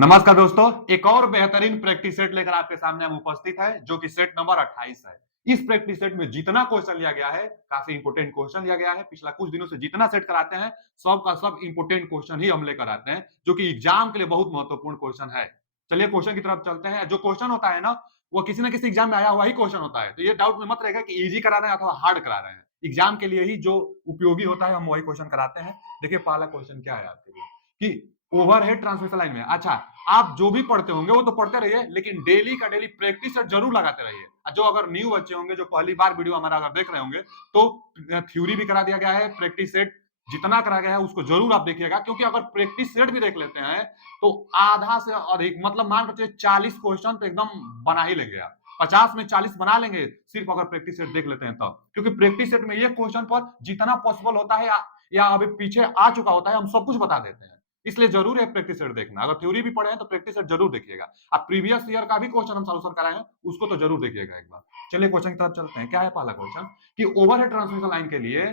नमस्कार दोस्तों, एक और बेहतरीन प्रैक्टिस सेट लेकर आपके सामने हम उपस्थित है जो कि सेट नंबर 28 है। इस प्रैक्टिस सेट में जितना क्वेश्चन लिया गया है, काफी इंपोर्टेंट क्वेश्चन लिया गया है। पिछला कुछ दिनों से जितना सेट कराते हैं, सब का सब इंपोर्टेंट क्वेश्चन ही हम लेकर आते हैं, जो कि एग्जाम के लिए बहुत महत्वपूर्ण क्वेश्चन है। चलिए क्वेश्चन की तरफ चलते हैं। जो क्वेश्चन होता है ना, वो किसी ना किसी एग्जाम में आया हुआ ही क्वेश्चन होता है, तो ये डाउट में मत रहेगा कि इजी करा रहे हैं अथवा हार्ड करा रहे हैं। एग्जाम के लिए ही जो उपयोगी होता है, हम वही क्वेश्चन कराते हैं। देखिए पहला क्वेश्चन क्या है आपके लिए कि ओवरहेड ट्रांसमिशन लाइन में, अच्छा, आप जो भी पढ़ते होंगे वो तो पढ़ते रहिए, लेकिन डेली का डेली प्रैक्टिस सेट जरूर लगाते रहिए। जो अगर न्यू बच्चे होंगे, जो पहली बार वीडियो हमारा अगर देख रहे होंगे, तो थ्योरी भी करा दिया गया है, प्रैक्टिस सेट जितना करा गया है उसको जरूर आप देखिएगा, क्योंकि अगर प्रैक्टिस सेट भी देख लेते हैं तो आधा से अधिक, मतलब मान के चलिए 40 क्वेश्चन तो एकदम बना ही लेंगे आप। 50 में 40 बना लेंगे सिर्फ अगर प्रैक्टिस सेट देख लेते हैं तब, क्योंकि प्रैक्टिस सेट में ये क्वेश्चन पर जितना पॉसिबल होता है या अभी पीछे आ चुका होता है, हम सब कुछ बता देते हैं। इसलिए जरूर है प्रैक्टिस सेट देखना। अगर थ्योरी भी पढ़े हैं तो प्रैक्टिस सेट जरूर देखिएगा। आप प्रीवियस ईयर का भी क्वेश्चन हम सॉल्यूशन कराए हैं, उसको तो जरूर देखिएगा एक बार। चलिए क्वेश्चन की तरफ चलते हैं। क्या है पहला क्वेश्चन कि ओवरहेड ट्रांसमिशन लाइन के लिए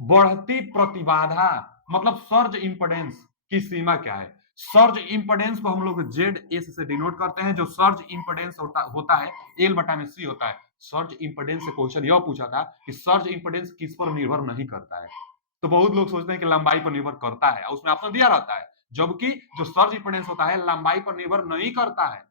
बढ़ती प्रतिबाधा, मतलब सर्ज इंपेडेंस की सीमा क्या है। सर्ज इंपेडेंस को हम लोग जेड एस से डिनोट करते हैं। जो सर्ज इंपेडेंस होता है एल बटा में सी होता है। सर्ज इंपेडेंस से क्वेश्चन यह पूछा था कि सर्ज इंपेडेंस किस पर निर्भर नहीं करता है। तो बहुत लोग सोचते हैं कि लंबाई पर निर्भर करता है, उसमें ऑप्शन दिया रहता है, जबकि जो सर्ज इंपेडेंस होता है लंबाई पर निर्भर नहीं करता है।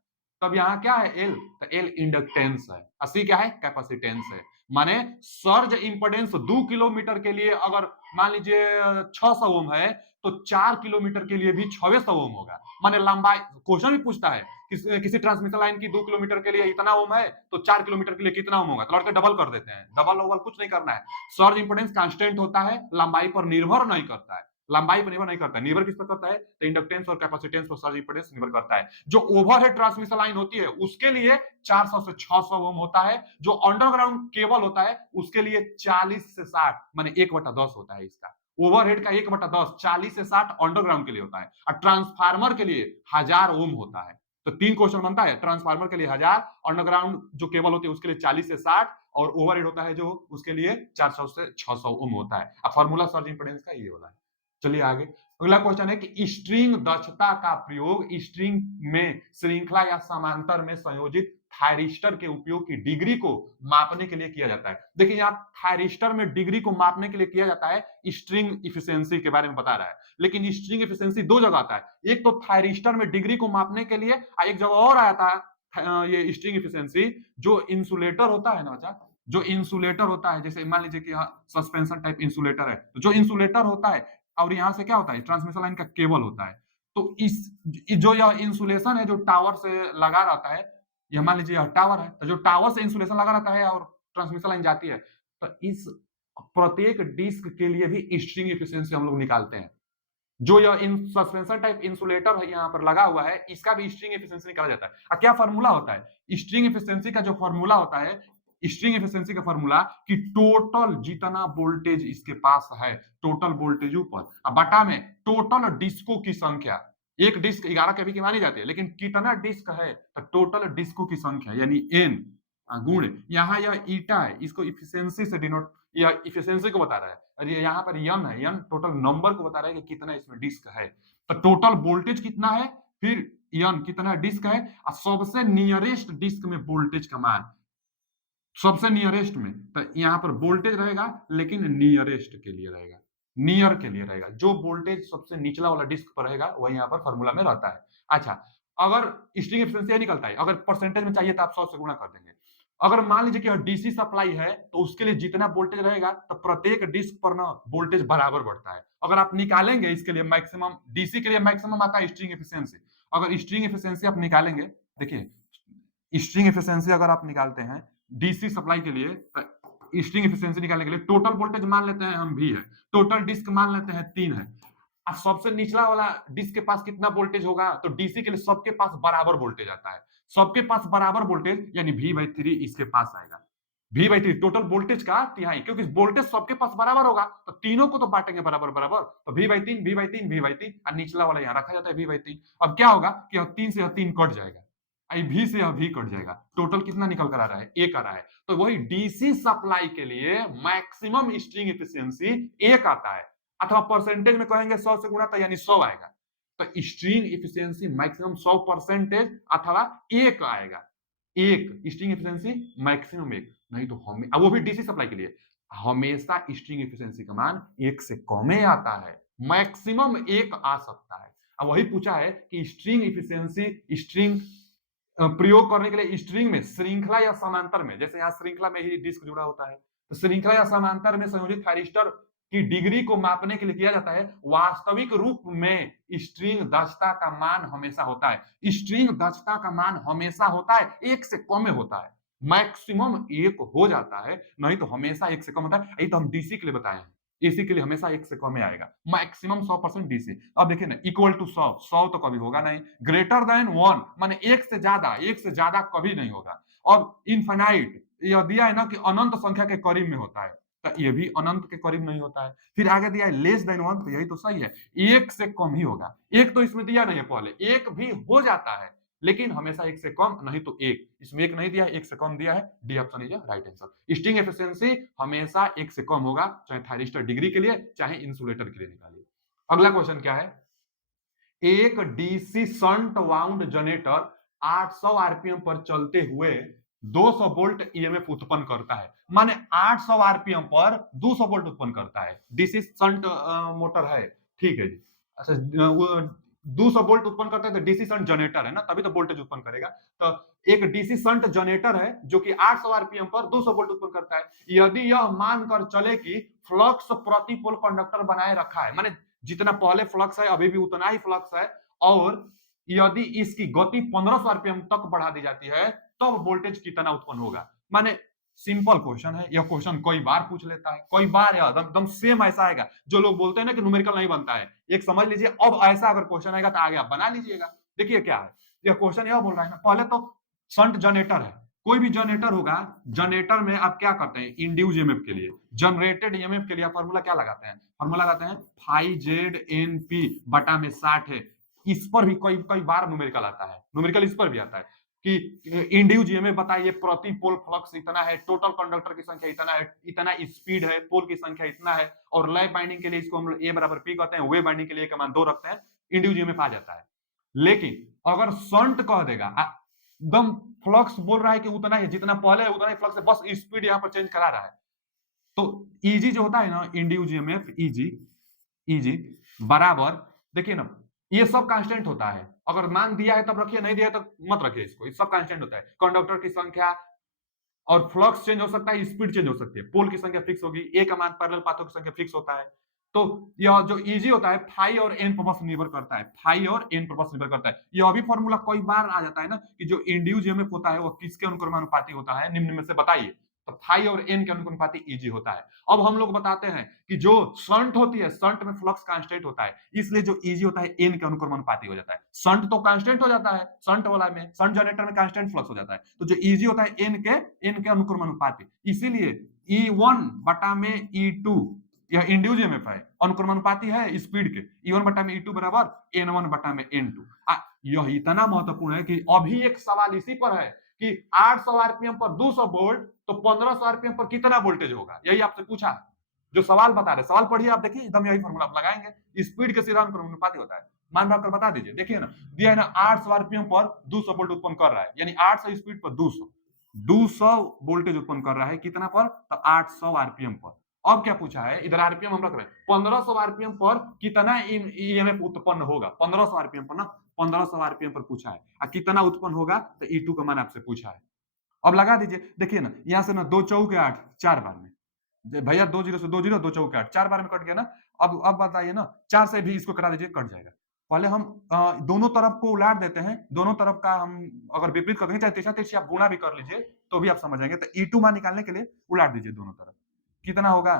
तब यहाँ क्या है एल, तो एल इंडक्टेंस है, सी क्या है कैपेसिटेंस है। माने सर्ज इंपेडेंस 2 किलोमीटर के लिए अगर मान लीजिए 600 ओम है, तो 4 किलोमीटर के लिए भी 600 ओम होगा। माने लंबाई, क्वेश्चन भी पूछता है किसी ट्रांसमिशन लाइन की 2 किलोमीटर के लिए इतना ओम है, तो 4 किलोमीटर के लिए कितना ओम होगा, तो लड़के डबल कर देते हैं। डबल ओवल कुछ नहीं करना है। सर्ज इंपेडेंस कांस्टेंट होता है, लंबाई पर निर्भर नहीं करता है। लंबाई पर निर्भर नहीं करता है, निर्भर किस पर करता है, तो इंडक्टेंस और कैपेसिटेंस पर सर्ज इंपेडेंस निर्भर करता है। जो ओवरहेड ट्रांसमिशन लाइन होती है उसके लिए 400 से 600 ओम होता है। जो अंडरग्राउंड केबल होता है उसके लिए 40 से 60, माने 1/10 होता है इसका। ओवरहेड का 1/10 40 से 60 अंडरग्राउंड के लिए होता है, और ट्रांसफार्मर के लिए 1000 ओम होता है। तो तीन क्वेश्चन बनता है, ट्रांसफार्मर के लिए 1000, अंडरग्राउंड जो केबल होती है उसके लिए 40 से 60, और ओवरहेड होता है जो उसके लिए 400 से 600 ओम होता है। अब फॉर्मूला सर्ज इंपेडेंस का ये वाला है। चलिए आगे, अगला क्वेश्चन है कि स्ट्रिंग दक्षता का प्रयोग स्ट्रिंग में श्रृंखला या समांतर में संयोजित थायरिस्टर के उपयोग की डिग्री को मापने के लिए किया जाता है। देखिए यहाँ थायरिस्टर में डिग्री को मापने के लिए किया जाता है, स्ट्रिंग इफिशियंसी के बारे में बता रहा है। लेकिन स्ट्रिंग इफिशियंसी दो जगह आता है, एक तो थायरिस्टर में डिग्री को मापने के लिए, एक जगह और आया था ये स्ट्रिंग इफिशियंसी जो इंसुलेटर होता है ना बच्चा, जो इंसुलेटर होता है, जैसे मान लीजिए कि सस्पेंशन टाइप इंसुलेटर है, तो जो इंसुलेटर होता है और यहाँ से क्या होता है ट्रांसमिशन लाइन का केबल होता है। तो इस जो यह इंसुलेशन है जो टावर से लगा रहता है, यह मान लीजिए यह टावर है, तो जो टावर से इंसुलेशन लगा रहता है और ट्रांसमिशन लाइन जाती है, तो इस प्रत्येक डिस्क के लिए भी स्ट्रिंग एफिशिएंसी हम लोग निकालते हैं। जो यह सस्पेंशन टाइप इंसुलेटर है यहाँ पर लगा हुआ है, इसका भी स्ट्रिंग एफिशिएंसी निकाला जाता है। और क्या फार्मूला होता है स्ट्रिंग एफिशिएंसी का? जो फार्मूला होता है स्ट्रिंग एफिशिएंसी का फार्मूला कि टोटल जितना वोल्टेज इसके पास है, टोटल वोल्टेज ऊपर, अब बटा में टोटल डिस्को की संख्या। एक डिस्क 11 केवी की मानी जाती है, लेकिन कितना डिस्क है, तो टोटल डिस्को की संख्या यानी एन गुण यहाँ यह ईटा है, इसको इफिशियंसी से डिनोट, या इफिशियंसी को बता रहा है, और ये यहाँ पर यन है, यन टोटल नंबर को बता रहा है कि कितना इसमें डिस्क है। तो टोटल वोल्टेज कितना है, फिर यन कितना डिस्क है, और सबसे नियरेस्ट डिस्क में वोल्टेज का मान, सबसे नियरेस्ट में, तो यहाँ पर वोल्टेज रहेगा लेकिन नियरेस्ट के लिए रहेगा, नियर के लिए रहेगा। जो वोल्टेज सबसे निचला वाला डिस्क पर रहेगा वही यहाँ पर फॉर्मूला में रहता है। अच्छा, अगर स्ट्रिंग एफिशिएंसी निकलता है, अगर परसेंटेज में चाहिए तो आप 100 से गुणा कर देंगे। अगर मान लीजिए कि डीसी सप्लाई है, तो उसके लिए जितना वोल्टेज रहेगा, तो प्रत्येक डिस्क पर ना वोल्टेज बराबर बढ़ता है। अगर आप निकालेंगे इसके लिए मैक्सिमम, डीसी के लिए मैक्सिमम आता है स्ट्रिंग एफिशिएंसी, अगर स्ट्रिंग एफिशिएंसी आप निकालेंगे, देखिए स्ट्रिंग एफिशिएंसी अगर आप निकालते हैं डीसी सप्लाई के लिए, स्ट्रिंग एफिशिएंसी निकालने के लिए टोटल वोल्टेज मान लेते हैं हम भी है, टोटल डिस्क मान लेते हैं 3 है, और सबसे निचला वाला डिस्क के पास कितना वोल्टेज होगा, तो डीसी के लिए सबके पास बराबर वोल्टेज आता है। सबके पास बराबर वोल्टेज यानी V/3 इसके पास आएगा। V/3 टोटल वोल्टेज का तिहाई, क्योंकि वोल्टेज सबके पास बराबर होगा तो तीनों को तो बांटेंगे बराबर बराबर, तो V/3 V/3 V/3, और निचला वाला यहाँ रखा जाता है V/3। अब क्या होगा कि 3 से 3 कट जाएगा, भी से भी कट जाएगा, टोटल कितना निकल कर आ रहा है, एक आ रहा है। तो वही डीसी सप्लाई के लिए मैक्सिमम स्ट्रिंग एफिशिएंसी एक आता है, अथवा परसेंटेज में कहेंगे 100 से गुणा, तो यानी 100 आएगा। तो स्ट्रिंग इफिशियंसी मैक्सिमम 100% अथवा 1 आएगा। 1 स्ट्रिंग इफिशियंसी मैक्सिमम 1, नहीं तो हमें वो भी डीसी सप्लाई के लिए हमेशा स्ट्रिंग इफिशियंसी का मान 1 से कम ही आता है, मैक्सिमम 1 आ सकता है। अब वही पूछा है कि स्ट्रिंग इफिशियंसी स्ट्रिंग प्रयोग करने के लिए स्ट्रिंग में श्रृंखला या समांतर में, जैसे यहाँ श्रृंखला में ही डिस्क जुड़ा होता है, तो श्रृंखला या समांतर में संयोजित थायरिस्टर की डिग्री को मापने के लिए किया जाता है। वास्तविक रूप में स्ट्रिंग दक्षता का मान हमेशा होता है, स्ट्रिंग दक्षता का मान हमेशा होता है 1 से कम में होता है, मैक्सिमम 1 हो जाता है, नहीं तो हमेशा 1 से कम होता है। यही तो हम डीसी के लिए बताए हैं, एसी के लिए हमेशा 1 से कम में आएगा, मैक्सिमम 100% डीसी। अब देखिए ना, इक्वल टू 100, 100 तो कभी होगा नहीं। ग्रेटर देन 1 माने 1 से ज्यादा कभी नहीं होगा। और इनफाइनाइट यह दिया है ना कि अनंत संख्या के करीब में होता है, तो ये भी अनंत के करीब नहीं होता है। फिर आगे दिया है लेस देन 1, तो यही तो सही है, 1 से कम ही होगा। 1 तो इसमें दिया नहीं है, पहले 1 भी हो जाता है, लेकिन हमेशा 1 से कम, नहीं तो 1। इसमें 1 नहीं दिया है, 1 से कम दिया है, D option is right answer. String efficiency हमेशा 1 से कम होगा, चाहे थायरिस्टर डिग्री के लिए चाहे इंसुलेटर के लिए निकालिए। अगला क्वेश्चन क्या है, एक DC shunt wound generator 800 RPM पर चलते हुए 200 वोल्ट ईएमएफ उत्पन्न करता है, माने 800 आरपीएम पर 200 वोल्ट उत्पन्न करता है। डीसी शंट मोटर है, ठीक है जी। अच्छा, वो 200 वोल्ट उत्पन्न करता है तो डीसी शंट जनरेटर है ना, तभी तो वोल्टेज उत्पन्न करेगा। तो एक डीसी शंट जनरेटर है जो कि 800 आरपीएम पर 200 वोल्ट उत्पन्न करता है। यदि यह मानकर चले कि फ्लक्स प्रति पोल कंडक्टर बनाए रखा है, माने जितना पहले फ्लक्स है अभी भी उतना ही फ्लक्स है, और यदि इसकी गति 1500 आरपीएम तक बढ़ा दी जाती है, तब वोल्टेज कितना उत्पन्न होगा। माने सिंपल क्वेश्चन है, यह क्वेश्चन कई बार पूछ लेता है, कई बार एकदम सेम ऐसा आएगा। जो लोग बोलते हैं ना कि न्यूमेरिकल नहीं बनता है, एक समझ लीजिए, अब ऐसा अगर क्वेश्चन आएगा तो आगे आप बना लीजिएगा। देखिए क्या है, यह क्वेश्चन यह बोल रहा है ना, पहले तो शंट जनरेटर है, कोई भी जनरेटर होगा, जनरेटर में आप क्या करते हैं, इंड्यूस ईएमएफ के लिए, जनरेटेड ईएमएफ के लिए फॉर्मूला क्या लगाते हैं, फॉर्मूला लगाते हैं फाई जेड एन पी बटा में 60 है। इस पर भी कई कई बार न्यूमेरिकल आता है, न्यूमेरिकल इस पर भी आता है कि इंड्यूस ईएमएफ बताइए, प्रति पोल फ्लक्स इतना है, टोटल कंडक्टर की संख्या इतना है, इतना स्पीड है, पोल की संख्या इतना है, और लैप बाइंडिंग के लिए इसको हम ए बराबर पी कहते हैं, वे बाइंडिंग के लिए का मान 2 रखते हैं, इंड्यूस ईएमएफ आ जाता है। लेकिन अगर शंट कह देगा, एकदम फ्लक्स बोल रहा है कि उतना ही, जितना पहले है उतना ही फ्लक्स है, बस स्पीड यहाँ पर चेंज करा रहा है, तो ईजी जो होता है ना, इंड्यूस ईएमएफ ईजी, ईजी बराबर, देखिए ना, ये सब कांस्टेंट होता है, अगर मान दिया है तब रखिए, नहीं दिया है तो मत रखिए इसको, ये सब कांस्टेंट होता है। कंडक्टर की संख्या और फ्लक्स चेंज हो सकता है, स्पीड चेंज हो सकती है, पोल की संख्या फिक्स होगी, ए का मान पैरेलल पाथों की संख्या फिक्स होता है। तो यह जो इजी होता है, फाई और एन पर बस निर्भर करता है, फाई और एन पर बस निर्भर करता है। यह भी फॉर्मूला कई बार आ जाता है ना कि जो इंड्यूस ईएमएफ होता है वो किसके अनुक्रमानुपाती होता है, निम्न में से बताइए, तो फाई और एन के अनुक्रमानुपाती इजी होता है। अब हम लोग बताते हैं कि जो शंट होती है, शंट में फ्लक्स कांस्टेंट होता है, इसलिए जो इजी होता है एन के अनुक्रमानुपाती हो जाता है। शंट तो कांस्टेंट हो जाता है, शंट वाला में, शंट जनरेटर में कांस्टेंट फ्लक्स हो जाता है, तो जो इजी होता है एन के अनुक्रमानुपाती, इसीलिए E1 बटा में E2, यह इंड्यूस ईएमएफ है, अनुक्रमानुपाती है स्पीड के, E1 बटा में E2 बराबर N1 बटा में N2। यह इतना महत्वपूर्ण है कि अभी एक सवाल इसी पर है कि 800 आरपीएम पर 200 वोल्ट, तो 1500 आरपीएम पर कितना वोल्टेज होगा, यही आपसे पूछा है। जो सवाल बता रहे, सवाल पढ़िए आप, देखिए एकदम यही फॉर्मूला आप लगाएंगे, स्पीड के सीधा अनुक्रमानुपाती होता है। मान रखकर बता दीजिए, देखिए ना, दिया है ना 800 आरपीएम पर 200 वोल्ट उत्पन्न कर रहा है, यानी 800 स्पीड पर 200 वोल्टेज उत्पन्न कर रहा है, कितना पर, तो 800 आरपीएम पर। अब क्या पूछा है, इधर आरपीएम हम रख रहे हैं, 1500 आरपीएम पर कितना ईएमएफ उत्पन्न होगा, 1500 आरपीएम पर ना, 1500 आरपीएम पर पूछा है, कितना उत्पन्न होगा, तो E2 का मान आपसे पूछा है। अब लगा दीजिए, देखिए ना, यहां से ना 2 चौके 8, 4 बार में, भैया 2 0 से 2 0, 2 चौके 8, 4 बार में कट गया ना। अब बताइए ना, 4 से भी इसको कटा दीजिए, कट जाएगा। पहले हम दोनों तरफ को उलाट देते हैं, दोनों तरफ का हम अगर विपरीत कर देंगे, चाहे तिरछा तिरछी आप गुणा भी कर लीजिए तो भी आप समझ जाएंगे। तो E2 मान निकालने के लिए उलाट दीजिए दोनों तरफ, कितना होगा,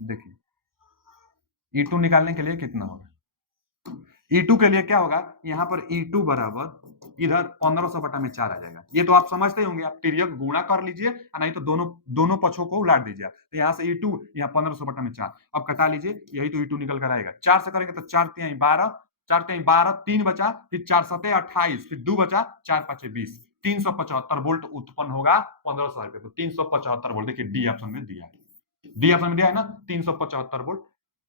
देखिए E2 निकालने के लिए कितना होगा, E2 के लिए क्या होगा, यहाँ पर E2 बराबर इधर 1500 बटा में 4 आ जाएगा। ये तो आप समझते होंगे, आप तिर्यक गुणा कर लीजिए, नहीं तो दोनों पक्षों को उलाट दीजिए। तो यहाँ से E2, यहाँ 1500 बटा में 4, अब कटा लीजिए, यही तो E2 निकल कर आएगा। 4 से करेंगे तो 4 तिहाई 12, 4 तिहाई 12, 3 बचा, फिर 4 सते 28, फिर 2 बचा, 4 पांचे 20, 375 वोल्ट उत्पन्न होगा 1500 आरपीएम पर। 375 वोल्ट, देखिए डी ऑप्शन में दिया है, डी ऑप्शन में दिया है ना, 375 वोल्ट,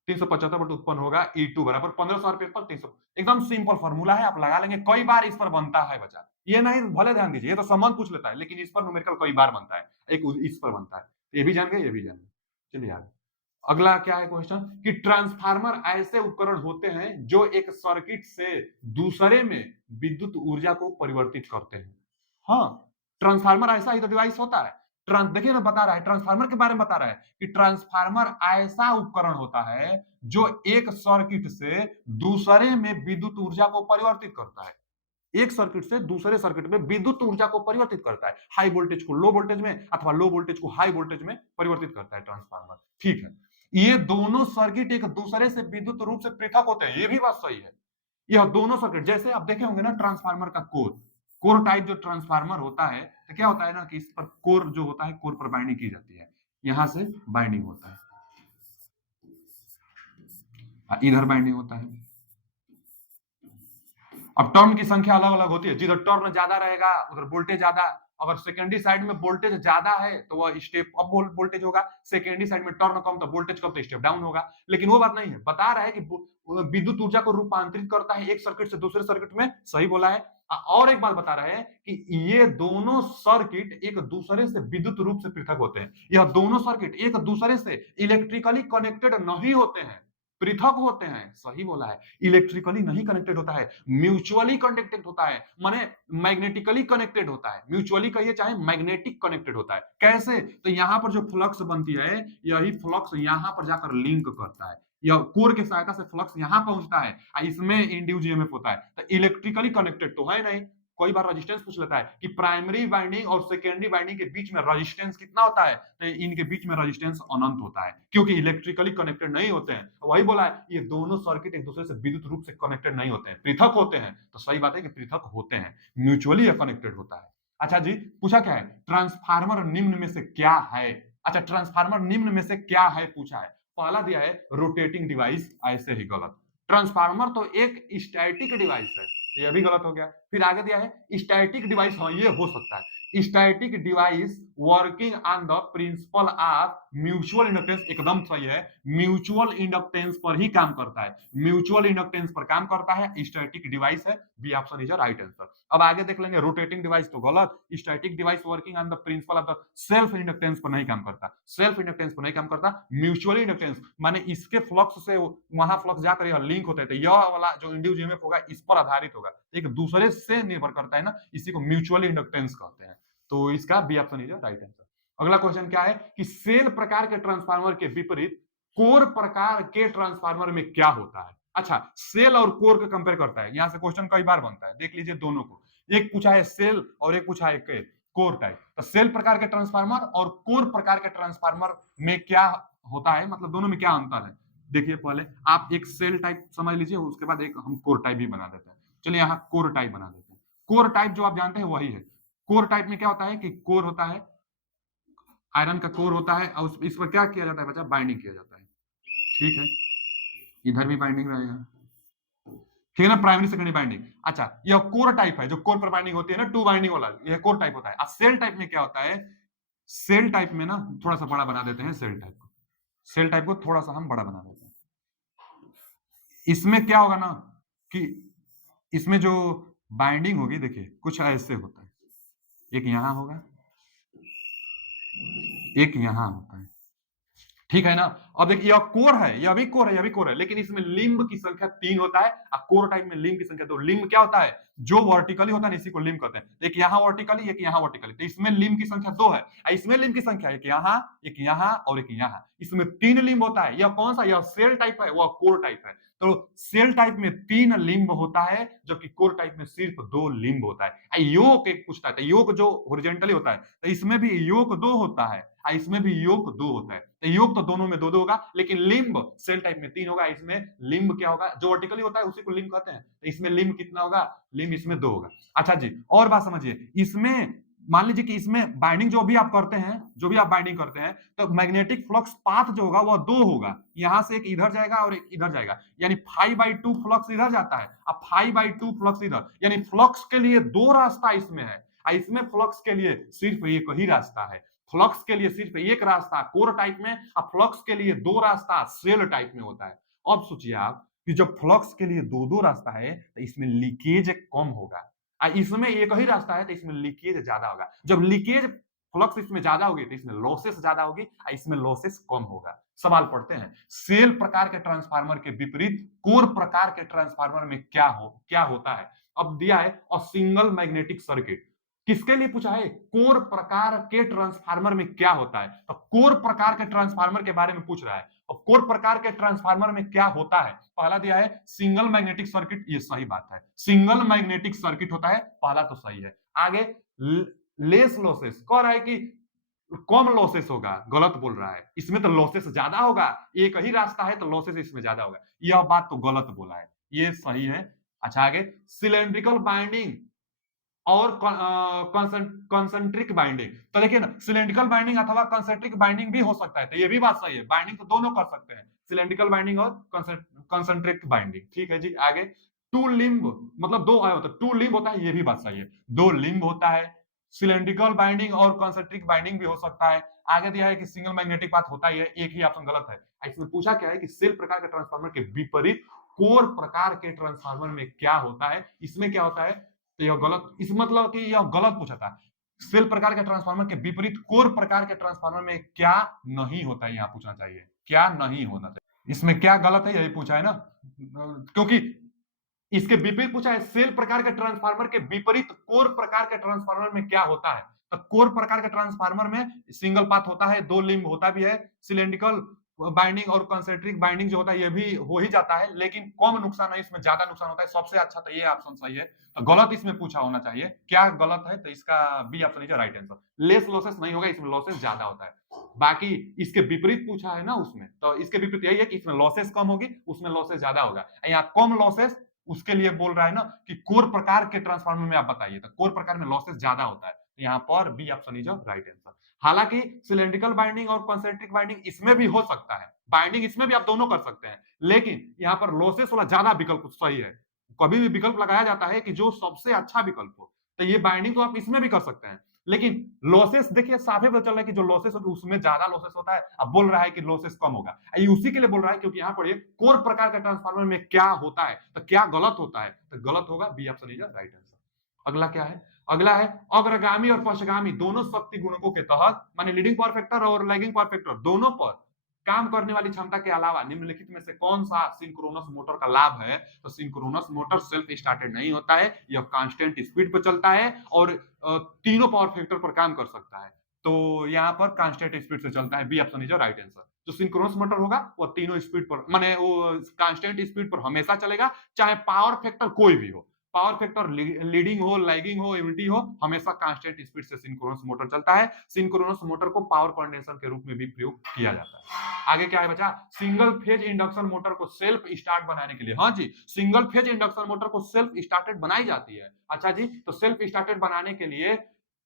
375 वोल्ट उत्पन्न होगा E2 बराबर 1500 आरपीएम पर 300। एकदम सिंपल फॉर्मूला है, आप लगा लेंगे, कई बार इस पर बनता है बच्चा। ये नहीं, भले ध्यान दीजिए, ये तो संबंध पूछ लेता है, लेकिन इस पर न्यूमेरिकल कई बार बनता है, एक इस पर बनता है। ये भी जान गए, ये भी जान गए। चलिए आगे। अगला क्या है क्वेश्चन कि ट्रांसफार्मर ऐसे उपकरण होते हैं जो एक सर्किट से दूसरे में विद्युत ऊर्जा को परिवर्तित करते हैं। हाँ, ट्रांसफार्मर ऐसा ही तो डिवाइस होता है। देखिए ना, बता रहा है, ट्रांसफार्मर के बारे में बता रहा है कि ट्रांसफार्मर ऐसा उपकरण होता है जो एक सर्किट से दूसरे में विद्युत ऊर्जा को परिवर्तित करता है। एक सर्किट से दूसरे सर्किट में विद्युत ऊर्जा को परिवर्तित करता है, हाई वोल्टेज को लो वोल्टेज में अथवा लो वोल्टेज को हाई वोल्टेज में परिवर्तित करता है ट्रांसफार्मर। ठीक है, ये दोनों सर्किट एक दूसरे से विद्युत रूप से पृथक होते हैं, ये भी बात सही है। यह दोनों सर्किट, जैसे आप देखे होंगे ना ट्रांसफार्मर का कोर टाइप जो ट्रांसफार्मर होता है, तो क्या होता है ना कि इस पर कोर जो होता है, कोर पर बाइंडिंग की जाती है, यहां से बाइंडिंग होता है, इधर बाइंडिंग होता है। अब टर्न की संख्या अलग अलग होती है, जिधर टर्न ज्यादा रहेगा उधर वोल्टेज ज्यादा। अगर सेकेंडरी साइड में वोल्टेज ज्यादा है तो वह स्टेप अप वोल्टेज होगा, सेकेंडरी साइड में टर्न कम तो वोल्टेज कम तो स्टेप डाउन होगा। लेकिन वो बात नहीं है, बता रहा है कि विद्युत ऊर्जा को रूपांतरित करता है एक सर्किट से दूसरे सर्किट में, सही बोला है। और एक बात बता रहा है कि ये दोनों सर्किट एक दूसरे से विद्युत रूप से पृथक होते हैं। यह दोनों सर्किट एक दूसरे से इलेक्ट्रिकली कनेक्टेड नहीं होते हैं, पृथक होते हैं, सही बोला है। इलेक्ट्रिकली नहीं कनेक्टेड होता है, म्यूचुअली कनेक्टेड होता है, माने मैग्नेटिकली कनेक्टेड होता है, म्यूचुअली कहिए चाहे मैग्नेटिक कनेक्टेड होता है। कैसे? तो यहां पर जो फ्लक्स बनती है, यही फ्लक्स यहां पर जाकर लिंक करता है, यह कोर की सहायता से फ्लक्स यहां पहुंचता है, इसमें इंड्यूस ईएमएफ होता है। तो इलेक्ट्रिकली कनेक्टेड तो है नहीं। कई बार रेजिस्टेंस पूछ लेता है कि प्राइमरी बाइंडिंग और सेकेंडरी बाइंडिंग के बीच में रेजिस्टेंस कितना होता है, तो इनके बीच में रेजिस्टेंस अनंत होता है, क्योंकि इलेक्ट्रिकली कनेक्टेड नहीं होते हैं। वही बोला है, ये दोनों सर्किट एक दूसरे से विद्युत रूप से कनेक्टेड नहीं होते हैं, पृथक होते हैं। तो सही बात है कि पृथक होते हैं, म्यूचुअली कनेक्टेड होता है। अच्छा जी, पूछा क्या है, ट्रांसफार्मर निम्न में से क्या है। अच्छा, ट्रांसफार्मर निम्न में से क्या है पूछा है। पहला दिया है रोटेटिंग डिवाइस, ऐसे ही गलत। ट्रांसफार्मर तो एक स्टैटिक डिवाइस है, ये भी गलत हो गया। फिर आगे दिया है स्टैटिक डिवाइस, हाँ ये हो सकता है, static device working on the principle of mutual inductance, एकदम सही है, म्यूचुअल इंडक्टेंस पर ही काम करता है, म्यूचुअल इंडक्टेंस पर काम करता है, स्टैटिक डिवाइस है, B option is right answer. अब आगे देख लेंगे, रोटेटिंग डिवाइस तो गलत, static device working on the principle of the self inductance पर नहीं काम करता, सेल्फ इंडक्टेंस पर नहीं काम करता, म्यूचुअल इंडक्टेंस माने इसके फ्लक्स से वहां फ्लक्स जाकर यह लिंक होता है, तो यह वाला जो इंड्यूस ईएमएफ होगा इस पर आधारित होगा, एक दूसरे से निर्भर करता है ना, इसी को म्यूचुअल इंडक्टेंस कहते हैं। तो इसका B option is right answer. अगला क्वेश्चन क्या है कि सेल प्रकार के ट्रांसफार्मर के विपरीत कोर प्रकार के ट्रांसफार्मर में क्या होता है। अच्छा, सेल और कोर को कंपेयर करता है, यहां से क्वेश्चन कई बार बनता है, देख लीजिए दोनों को, एक पूछा है सेल और एक पूछा है कोर टाइप। तो सेल प्रकार के ट्रांसफार्मर और कोर प्रकार के ट्रांसफार्मर में क्या होता है, मतलब दोनों में क्या अंतर है। देखिए, पहले आप एक सेल टाइप समझ लीजिए, उसके बाद एक हम कोर टाइप भी बना देते हैं। चलिए यहाँ कोर टाइप बना देते हैं। कोर टाइप जो आप जानते हैं वही है। कोर टाइप में क्या होता है कि कोर होता है, आयरन का कोर होता है, और इस पर क्या किया जाता है बच्चा, बाइंडिंग किया जाता है। ठीक है, इधर भी बाइंडिंग रहेगा, ठीक है ना, प्राइमरी सेकेंडरी बाइंडिंग। अच्छा, यह कोर टाइप है, जो कोर पर बाइंडिंग होती है ना, टू बाइंडिंग वाला, यह कोर टाइप होता है। सेल टाइप में क्या होता है, सेल टाइप में ना, थोड़ा सा बड़ा बना देते हैं सेल टाइप को, सेल टाइप को थोड़ा सा हम बड़ा बना देते हैं। इसमें क्या होगा ना कि इसमें जो बाइंडिंग होगी, देखिए कुछ ऐसे होता है, एक यहां होगा, एक यहां होता है, ठीक है ना। अब देखिए, यह कोर है, यह भी कोर है, यह भी कोर है, लेकिन इसमें लिंब की संख्या 3 होता है, और कोर टाइप में लिंब की संख्या 2। लिंब क्या होता है, जो वर्टिकली होता है, इसी को लिंब कहते हैं। एक यहाँ वर्टिकली, एक यहाँ वर्टिकली, तो इसमें लिंब की संख्या 2 है, इसमें लिंब की संख्या एक यहाँ और एक यहाँ, इसमें 3 लिंब होता है। यह कौन सा, यह सेल टाइप है, वह कोर टाइप है। तो सेल टाइप में 3 लिंब होता है, जबकि कोर टाइप में सिर्फ 2 लिंब होता है। योक एक पूछता है, तो योक जो हॉरिजॉन्टली होता है, तो इसमें भी योक 2 होता है, इसमें भी योग 2 होता है। तो योग तो दोनों में 2-2 होगा, लेकिन लिंब सेल टाइप में 3 होगा। इसमें लिंब क्या होगा, जो वर्टिकली होता है उसी को लिंब कहते हैं, तो इसमें लिंब कितना होगा, लिंब इसमें 2 होगा। अच्छा जी, और बात समझिए, इसमें मान लीजिए कि इसमें बाइंडिंग जो भी आप करते हैं, जो भी आप बाइंडिंग करते हैं, तो मैग्नेटिक फ्लक्स पाथ जो होगा वह 2 होगा, यहां से एक इधर जाएगा और एक इधर जाएगा, यानी 5/2 फ्लक्स इधर जाता है, अब 5/2 फ्लक्स इधर, यानी फ्लक्स के लिए 2 रास्ता इसमें है, इसमें फ्लक्स के लिए सिर्फ एक ही रास्ता है। फ्लक्स के लिए सिर्फ एक रास्ता कोर टाइप में और फ्लक्स के लिए दो रास्ता सेल टाइप में होता है। अब सोचिए आप कि जब फ्लक्स के लिए दो दो रास्ता है तो इसमें लीकेज कम होगा, इसमें एक ही रास्ता है तो इसमें लीकेज ज्यादा होगा। जब लीकेज फ्लक्स इसमें ज्यादा होगी तो इसमें लॉसेस ज्यादा होगी, इसमें लॉसेस कम होगा। सवाल पढ़ते हैं, सेल प्रकार के ट्रांसफार्मर के विपरीत कोर प्रकार के ट्रांसफार्मर में क्या होता है। अब दिया है और सिंगल मैग्नेटिक सर्किट, किसके लिए पूछा है, कोर प्रकार के ट्रांसफार्मर में क्या होता है, तो कोर प्रकार के ट्रांसफार्मर के बारे में पूछ रहा है। और कोर प्रकार के ट्रांसफार्मर में क्या होता है, पहला दिया है सिंगल मैग्नेटिक सर्किट, ये सही बात है, सिंगल मैग्नेटिक सर्किट होता है, पहला तो सही है। आगे लेस लॉसेस, कह रहा है कि कम लॉसेस होगा, गलत बोल रहा है, इसमें तो लॉसेस ज्यादा होगा, एक ही रास्ता है तो लॉसेस इसमें ज्यादा होगा, यह बात तो गलत बोला है, ये सही है। अच्छा आगे, सिलेंड्रिकल बाइंडिंग और कंसेंट्रिक बाइंडिंग, तो देखिए ना सिलेंड्रिकल बाइंडिंग अथवा कंसेंट्रिक बाइंडिंग भी हो सकता है, तो ये भी बात सही है, बाइंडिंग तो दोनों कर सकते हैं, सिलेंड्रिकल बाइंडिंग और कंसेंट्रिक बाइंडिंग। ठीक है जी, आगे टू लिंब, मतलब दो होता है, टू लिंब होता है, ये भी बात सही है, दो लिंब होता है, सिलेंड्रिकल बाइंडिंग और कंसेंट्रिक बाइंडिंग भी हो सकता है। आगे दिया है कि सिंगल मैग्नेटिक पाथ होता ही है, एक ही ऑप्शन गलत है। इसमें पूछा क्या है कि सेल प्रकार के ट्रांसफार्मर के विपरीत कोर प्रकार के ट्रांसफार्मर में क्या होता है, इसमें क्या होता है, तो यह गलत, इस मतलब कि यह गलत पूछा था। सेल प्रकार के ट्रांसफार्मर के विपरीत कोर प्रकार के ट्रांसफार्मर में क्या नहीं होता है, यहां पूछना चाहिए क्या नहीं होना चाहिए, इसमें क्या गलत है यही पूछा है ना, क्योंकि इसके विपरीत पूछा है, सेल प्रकार के ट्रांसफार्मर के विपरीत कोर प्रकार के ट्रांसफार्मर में क्या होता है, तो कोर प्रकार के ट्रांसफार्मर में सिंगल पाथ होता है, दो लिंब होता भी है, सिलेंड्रिकल बाइंडिंग और कंसेंट्रिक बाइंडिंग जो होता है ये भी हो ही जाता है, लेकिन कम नुकसान है, इसमें ज्यादा नुकसान होता है। सबसे अच्छा तो ये ऑप्शन सही है, तो गलत इसमें पूछा होना चाहिए, क्या गलत है, तो इसका B option is right answer, less losses नहीं होगा, इसमें लॉसेस ज्यादा होता है। बाकी इसके विपरीत पूछा है ना उसमें, तो इसके विपरीत यही है कि इसमें लॉसेस कम होगी, उसमें लॉसेस ज्यादा होगा, यहाँ कम लॉसेस, उसके लिए बोल रहा है ना कि कोर प्रकार के ट्रांसफार्मर में आप बताइए, तो कोर प्रकार में लॉसेस ज्यादा होता है, यहाँ पर B option is right answer. हालांकि सिलेंड्रिकल बाइंडिंग और कंसेंट्रिक बाइंडिंग इसमें भी हो सकता है, बाइंडिंग इसमें भी आप दोनों कर सकते हैं, लेकिन यहाँ पर लॉसेस वाला ज्यादा विकल्प सही है। कभी भी विकल्प लगाया जाता है कि जो सबसे अच्छा विकल्प हो, तो ये बाइंडिंग तो आप इसमें भी कर सकते हैं, लेकिन लॉसेस देखिए साफ पता चल रहा है कि जो लॉसेस होगा उसमें ज्यादा लॉसेस होता है, अब बोल रहा है कि लॉसेस कम होगा, ये उसी के लिए बोल रहा है क्योंकि यहाँ पर ये कोर प्रकार के ट्रांसफार्मर में क्या होता है, तो क्या गलत होता है, तो गलत होगा, B option is right answer. अगला क्या है, अगला है अग्रगामी और पश्चगामी दोनों शक्ति गुणकों के तहत, माने लीडिंग पावर फैक्टर और लैगिंग पावर फैक्टर दोनों पर काम करने वाली क्षमता के अलावा निम्नलिखित में से कौन सा सिंक्रोनस मोटर का लाभ है, तो सिंक्रोनस मोटर सेल्फ स्टार्टेड नहीं होता है, यह कांस्टेंट स्पीड पर चलता है और तीनों पावर फैक्टर पर काम कर सकता है, तो यहाँ पर कांस्टेंट स्पीड से चलता है, B option is right answer. जो सिंक्रोनस मोटर होगा वो तीनों स्पीड पर, माने वो कांस्टेंट स्पीड पर हमेशा चलेगा, चाहे पावर फैक्टर कोई भी हो, पावर फैक्टर लीडिंग हो, लैगिंग हो, यूनिटी हो, हमेशा कांस्टेंट स्पीड से सिंक्रोनस मोटर चलता है। सिंक्रोनस मोटर को पावर कंडेंसर के रूप में भी प्रयोग किया जाता है। आगे क्या है बचा, सिंगल फेज इंडक्शन मोटर को सेल्फ स्टार्ट बनाने के लिए, हाँ जी सिंगल फेज इंडक्शन मोटर को सेल्फ स्टार्टेड बनाई जाती है। अच्छा जी, तो सेल्फ स्टार्टेड बनाने के लिए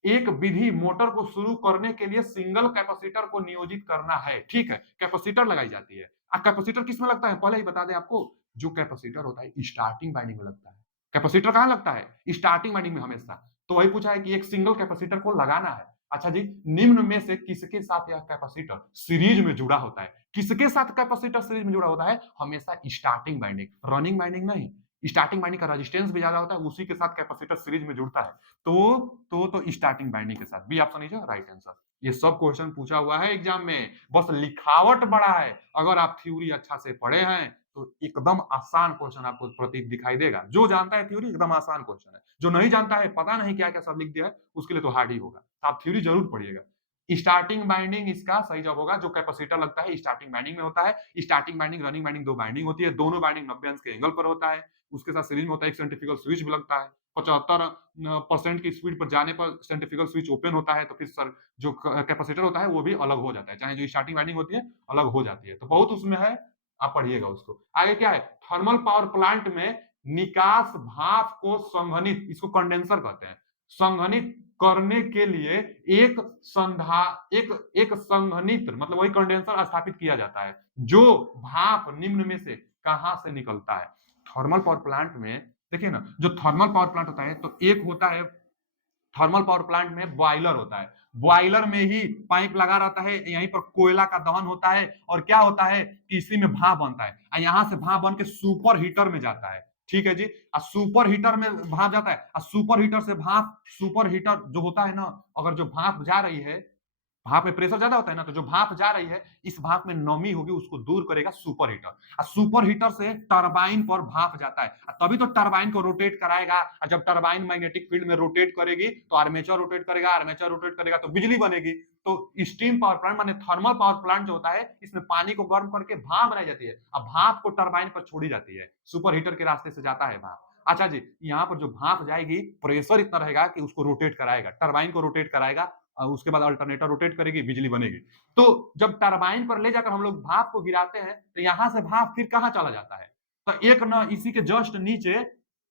एक विधि मोटर को शुरू करने के लिए सिंगल कैपेसिटर को नियोजित करना है, ठीक है, कैपेसिटर लगाई जाती है। कैपेसिटर किसमें लगता है पहले ही बता दें आपको, जो कैपेसिटर होता है स्टार्टिंग बाइंडिंग में लगता है, कैपेसिटर कहां लगता है, स्टार्टिंग बाइंडिंग में हमेशा, तो वही पूछा है कि एक सिंगल कैपेसिटर को लगाना है। अच्छा जी, निम्न में से किसके साथ यह कैपेसिटर सीरीज में जुड़ा होता है, किसके साथ कैपेसिटर सीरीज में जुड़ा होता है, हमेशा स्टार्टिंग बाइंडिंग, रनिंग बाइंडिंग नहीं, स्टार्टिंग बाइंडिंग का रेजिस्टेंस भी ज्यादा होता है, उसी के साथ कैपेसिटर सीरीज में जुड़ता है, तो स्टार्टिंग बाइंडिंग के साथ, B option is right answer. ये सब क्वेश्चन पूछा हुआ है एग्जाम में, बस लिखावट बड़ा है, अगर आप थ्योरी अच्छा से पढ़े हैं तो एकदम आसान क्वेश्चन आपको प्रतीक दिखाई देगा, जो जानता है थ्योरी एकदम आसान क्वेश्चन है, जो नहीं जानता है पता नहीं क्या क्या सब लिख दिया है उसके लिए तो हार्ड ही होगा, आप थ्योरी जरूर पढ़िएगा। स्टार्टिंग बाइंडिंग इसका सही जवाब होगा, जो कैपेसिटर लगता है स्टार्टिंग बाइंडिंग में होता है, स्टार्टिंग बाइंडिंग रनिंग बाइंडिंग दो बाइंडिंग होती है, दोनों बाइंडिंग 90 अंश के एंगल पर होता है, उसके साथ सीरीज में होता है एक सेंट्रीफ्यूगल स्विच भी लगता है, 75% की स्पीड पर जाने पर सेंट्रीफ्यूगल स्विच ओपन होता है, तो फिर सर जो कैपेसिटर होता है वो भी अलग हो जाता है, चाहे जो स्टार्टिंग बाइंडिंग होती है अलग हो जाती है, तो बहुत उसमें है, आप पढ़िएगा उसको। आगे क्या है, थर्मल पावर प्लांट में निकास भाप को संघनित, इसको कंडेंसर कहते हैं, संघनित करने के लिए एक एक संघनित मतलब वही कंडेंसर स्थापित किया जाता है, जो भाप निम्न में से कहां से निकलता है। थर्मल पावर प्लांट में देखिए ना, जो थर्मल पावर प्लांट होता है तो एक होता है, थर्मल पावर प्लांट में बॉयलर होता है, बॉयलर में ही पाइप लगा रहता है, यहीं पर कोयला का दहन होता है और क्या होता है कि इसी में भाप बनता है, यहां से भाप बन के सुपर हीटर में जाता है। ठीक है जी। सुपर हीटर में भाप जाता है, सुपर हीटर से भाप, सुपर हीटर जो होता है ना, अगर जो भाप जा रही है, भाप में प्रेशर ज्यादा होता है ना, तो जो भाप जा रही है, इस भाप में नमी होगी, उसको दूर करेगा सुपर हीटर। और सुपर हीटर से टरबाइन पर भाप जाता है, तभी तो टरबाइन को रोटेट कराएगा, और जब टरबाइन मैग्नेटिक फील्ड में रोटेट करेगी तो आर्मेचर रोटेट करेगा, आर्मेचर रोटेट करेगा तो बिजली बनेगी। तो स्टीम पावर प्लांट माने थर्मल पावर प्लांट जो होता है, इसमें पानी को गर्म करके भाप बनाई जाती है, अब भाप को टरबाइन पर छोड़ी जाती है, सुपर हीटर के रास्ते से जाता है भाप। अच्छा जी, यहाँ पर जो भाप जाएगी, प्रेशर इतना रहेगा कि उसको रोटेट कराएगा, टरबाइन को रोटेट कराएगा, उसके बाद अल्टरनेटर रोटेट करेगी, बिजली बनेगी। तो जब टरबाइन पर ले जाकर हम लोग भाप को गिराते हैं, तो यहां से भाप फिर कहां चला जाता है, तो एक न इसी के जस्ट नीचे,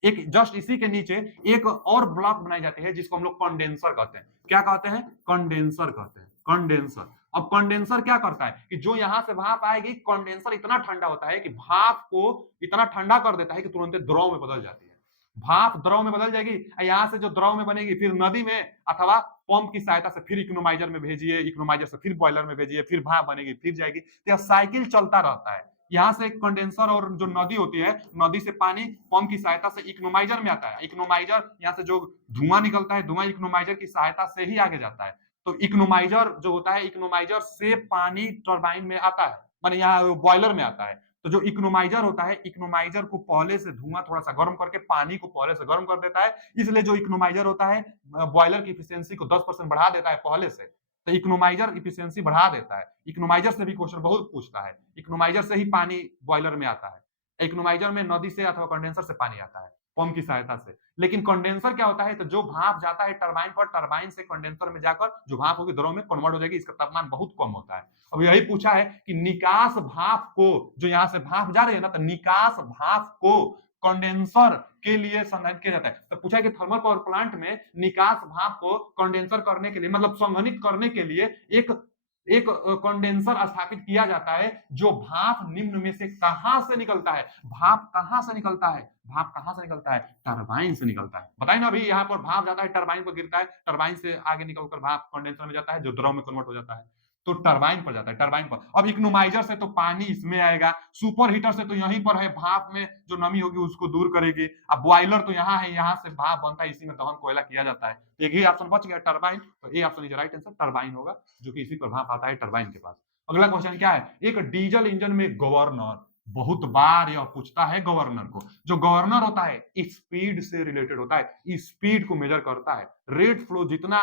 एक जस्ट इसी के नीचे एक और ब्लॉक बनाई जाती है, जिसको हम लोग कंडेंसर कहते हैं। क्या कहते हैं? कंडेंसर कहते हैं, कंडेंसर। अब कंडेंसर क्या करता है कि जो यहां से भाप आएगी, कंडेंसर इतना ठंडा होता है कि भाप को इतना ठंडा कर देता है कि तुरंत द्रव में बदल जाती है, भाप द्रव में बदल जाएगी, यहां से जो द्रव में बनेगी फिर नदी में अथवा पंप की सहायता से फिर इकोनोमाइजर में भेजिए, इकोनोमाइजर से फिर बॉयलर में भेजिए, फिर भाप बनेगी, फिर जाएगी, तो यह साइकिल चलता रहता है। यहाँ से कंडेंसर और जो नदी होती है, नदी से पानी पंप की सहायता से इकोनोमाइजर में आता है, इकोनोमाइजर यहाँ से जो धुआं निकलता है, धुआं इकोनोमाइजर की सहायता से ही आगे जाता है। तो इकोनोमाइजर जो होता है, इकोनोमाइजर से पानी टरबाइन में आता है, माने यहाँ बॉयलर में आता है। तो जो इकोनोमाइजर होता है, इकोनोमाइजर को पहले से धुआं थोड़ा सा गर्म करके पानी को पहले से गर्म कर देता है, इसलिए जो इकोनोमाइजर होता है, बॉयलर की इफिशियंसी को 10% बढ़ा देता है पहले से, तो इकोनोमाइजर इफिशियंसी बढ़ा देता है। इकोनोमाइजर से भी क्वेश्चन बहुत पूछता है, इकोनोमाइजर से ही पानी बॉयलर में आता है, इकोनोमाइजर में नदी से अथवा कंडेंसर से पानी आता है पंप की सहायता से। लेकिन कंडेंसर क्या होता है, तो जो भाप जाता है टरबाइन पर, टरबाइन से कंडेंसर में जाकर जो भाप होगी द्रव में कन्वर्ट हो जाएगी, इसका तापमान बहुत कम होता है। अब यही पूछा है कि निकास भाप को, जो यहां से भाप जा रही है ना, तो निकास भाप को कंडेंसर के लिए संधारित किया जाता है। तो पूछा है कि थर्मल पावर प्लांट में निकास भाप को कंडेंसर करने के लिए, मतलब संघनित करने के लिए एक एक कंडेंसर स्थापित किया जाता है, जो भाप निम्न में से कहां से निकलता है, भाप कहां से निकलता है, भाप कहां से निकलता है, टरबाइन से निकलता है। बताइए ना, अभी यहां पर भाप जाता है, टरबाइन पर गिरता है, टरबाइन से आगे निकलकर भाप कंडेंसर में जाता है, जो द्रव में कन्वर्ट हो जाता है, तो टरबाइन पर जाता है, टरबाइन पर। अब इकोनोमाइजर से तो पानी इसमें आएगा, सुपर हीटर से तो यहीं पर है, भाप में जो नमी होगी उसको दूर करेगी। अब बॉयलर तो यहाँ है, यहाँ से भाप बनता है, इसी में दहन कोयला किया जाता है। एक ही ऑप्शन बच गया, टरबाइन। तो A option is right answer, turbine होगा, जो कि इसी पर भाप आता है टरबाइन के पास। अगला क्वेश्चन क्या है, एक डीजल इंजन में गवर्नर, बहुत बार यह पूछता है गवर्नर को। जो गवर्नर होता है स्पीड से रिलेटेड होता है, स्पीड को मेजर करता है, रेट फ्लो जितना